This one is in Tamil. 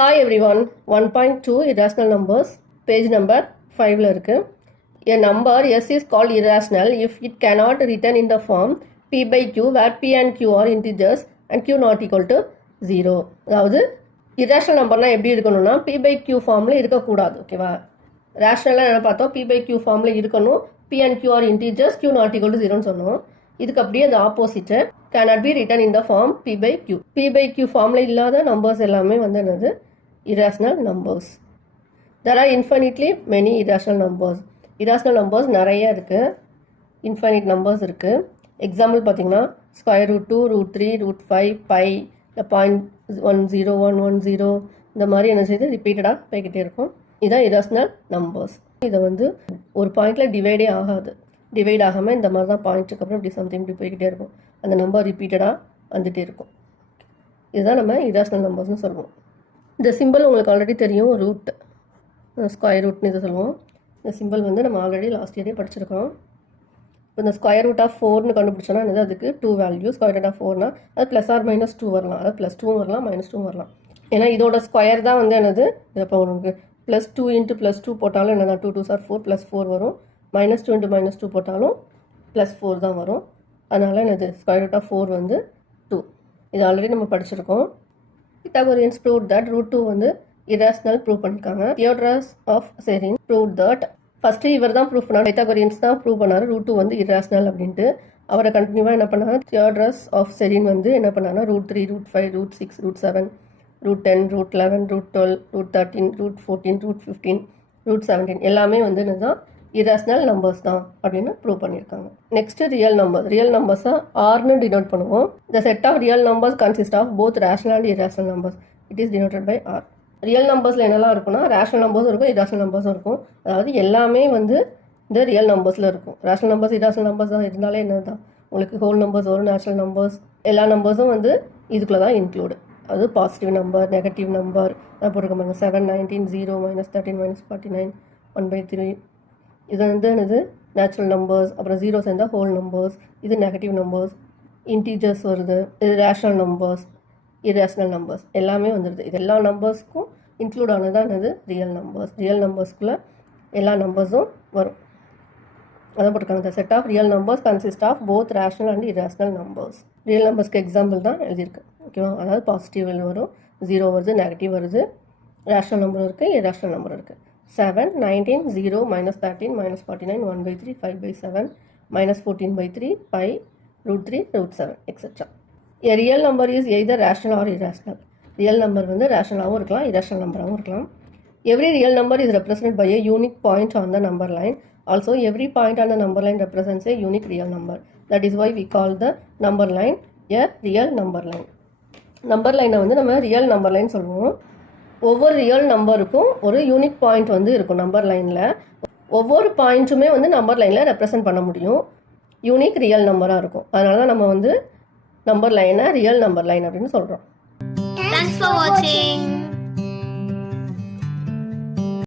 Hi everyone, 1.2 irrational numbers, page number 5 இருக்கு. A number S is called irrational if it cannot written in the form P by Q where P and Q are integers and Q not equal to 0. அதாவது irrational நம்பர்லாம் எப்படி இருக்கணும்னா P by Q ஃபார்மில் இருக்கக்கூடாது. ஓகேவா? ரேஷ்னலாக என்ன பார்த்தோம்? P by Q ஃபார்மில் இருக்கணும். P and Q are integers, Q not equal to 0 சொன்னோம். இதுக்கு அப்படியே அது opposite cannot be written in the form P by Q. P by Q ஃபார்மில் இல்லாத நம்பர்ஸ் எல்லாமே வந்து என்னது irrational numbers. There are infinitely many irrational numbers. Irrational numbers நிறைய இருக்குது, infinite numbers இருக்குது. எக்ஸாம்பிள் பார்த்தீங்கன்னா square root 2, root 3, root 5, pi, இல்லை 0.10110 இந்த மாதிரி என்ன செய்யுது ரிப்பீட்டடாக போய்கிட்டே இருக்கும். இதுதான் irrational numbers. இதை வந்து ஒரு பாயிண்டில் டிவைடே ஆகாது. டிவைட் ஆகாமல் இந்த மாதிரி தான் பாயிண்ட்டுக்கு அப்புறம் இப்படி சம்திங் இப்படி போய்கிட்டே இருக்கும். அந்த நம்பர் ரிப்பீட்டடாக வந்துகிட்டே இருக்கும். இதுதான் நம்ம irrational நம்பர்ஸ்னு சொல்லுவோம். இந்த சிம்பிள் உங்களுக்கு ஆல்ரெடி தெரியும், ரூட் ஸ்கொயர் ரூட்னு இதை சொல்லுவோம். இந்த சிம்பிள் வந்து நம்ம ஆல்ரெடி லாஸ்ட் இயரே படிச்சிருக்கோம். இப்போ இந்த ஸ்கொயர் ரூட் ஆஃப் 4னு கண்டுபிடிச்சோன்னா என்னது, அதுக்கு 2 வேல்யூ. ஸ்கொயர் ரூட் ஆஃப் 4னா அது ப்ளஸ் ஆர் மைனஸ் 2 வரலாம், அதாவது ப்ளஸ் 2 வரலாம், மைனஸ் 2 வரலாம். ஏன்னா இதோட ஸ்கொயர் தான் வந்து என்னது, இப்போ உங்களுக்கு ப்ளஸ் 2 இன்ட்டு ப்ளஸ் 2 போட்டாலும் என்ன தான் 2 2 சார் 4 ப்ளஸ் 4 வரும். மைனஸ் 2 இன்ட்டு மைனஸ் 2 போட்டாலும் ப்ளஸ் 4 தான் வரும். அதனால் என்னது ஸ்கொயர் ரூட் ஆஃப் 4 வந்து 2. இது ஆல்ரெடி நம்ம படிச்சிருக்கோம். Pythagoreans proved that root 2 வந்து irrational ப்ரூவ் பண்ணியிருக்காங்க. Theodorus of Cyrene proved that first இவர் தான் ப்ரூவ் பண்ணார், பைத்தாகோரியன்ஸ் தான் ப்ரூவ் பண்ணார் ரூட் 2 வந்து irrational அப்படின்ட்டு. அவரை கண்டினியூவாக என்ன பண்ணாங்க, தியோடரஸ் ஆஃப் செரின் வந்து என்ன பண்ணாங்கன்னா root 3, root 5, root 6, root 7, root 10, root 11, root 12, root 13, root 14, root 15, root 17 எல்லாமே வந்து என்னதான் irrational நம்பர்ஸ் தான் அப்படின்னு ப்ரூவ் பண்ணியிருக்காங்க. Next real number. ரியல் நம்பர்ஸை ஆர்னு டினோட் பண்ணுவோம். The set of real numbers consist of both rational and irrational numbers. It is denoted by R. Real நம்பர்ஸில் என்னெல்லாம் இருக்குன்னா ரேஷனல் நம்பர்ஸும் இருக்கும், irrational நம்பர்ஸும் இருக்கும். அதாவது எல்லாமே வந்து இந்த ரியல் நம்பர்ஸில் இருக்கும். ரேஷனல் நம்பர்ஸ் irrational நம்பர்ஸ் தான் இருந்தாலே என்ன தான் உங்களுக்கு ஹோல் நம்பர்ஸ் வரும். நேச்சுரல் நம்பர்ஸ் எல்லா நம்பர்ஸும் வந்து இதுக்குள்ளே தான் இன்க்ளூடு. அது பாசிட்டிவ் நம்பர், நெகட்டிவ் நம்பர் அதை போட்டுருக்காங்க. 7, 19, 0, -13, -49, 1/3. இது வந்து என்னது நேச்சுரல் நம்பர்ஸ். அப்புறம் 0 சேர்ந்தால் ஹோல் நம்பர்ஸ். இது நெகட்டிவ் நம்பர்ஸ், இன்டீஜர்ஸ் வருது. இது ரேஷனல் நம்பர்ஸ், irrational நம்பர்ஸ் எல்லாமே வந்துடுது. இது எல்லா நம்பர்ஸ்க்கும் இன்க்ளூட் ஆனது தான் என்னது ரியல் நம்பர்ஸ். ரியல் நம்பர்ஸ்குள்ளே எல்லா நம்பர்ஸும் வரும். அதான் போட்டிருக்காங்க. The set of real numbers consist of both rational and irrational numbers. Real நம்பர்ஸ்க்கு எக்ஸாம்பிள் தான் எழுதியிருக்கு. ஓகேவா? அதாவது பாசிட்டிவ் வரும், 0 வருது, நெகட்டிவ் வருது, ரேஷனல் நம்பர் இருக்குது, irrational நம்பர் இருக்குது. 7, 19, 0, -13, -49, 1/3, 5/7, -14/3, pi, root 3, root 7, etc. A real number is either rational or irrational. Real number வந்து rationalவும் இருக்கலாம், irrational numberவும் இருக்கலாம். Every real number is represented by a unique point on the number line. Also, every point on the number line represents a unique real number. That is why we call the number line a real number line. Number லைனை வந்து நம்ம ரியல் நம்பர் லைன் சொல்லுவோம். ஒவ்வொரு ரியல் நம்பருக்கும் ஒரு யூனிக் பாயிண்ட் வந்து இருக்கும் நம்பர் லைனில். ஒவ்வொரு பாயிண்ட்டுமே வந்து நம்பர் லைனில் ரெப்ரசன்ட் பண்ண முடியும். யூனிக் ரியல் நம்பராக இருக்கும். அதனால தான் நம்ம வந்து நம்பர் லைனை ரியல் நம்பர் லைன் அப்படின்னு சொல்கிறோம். Thanks for watching.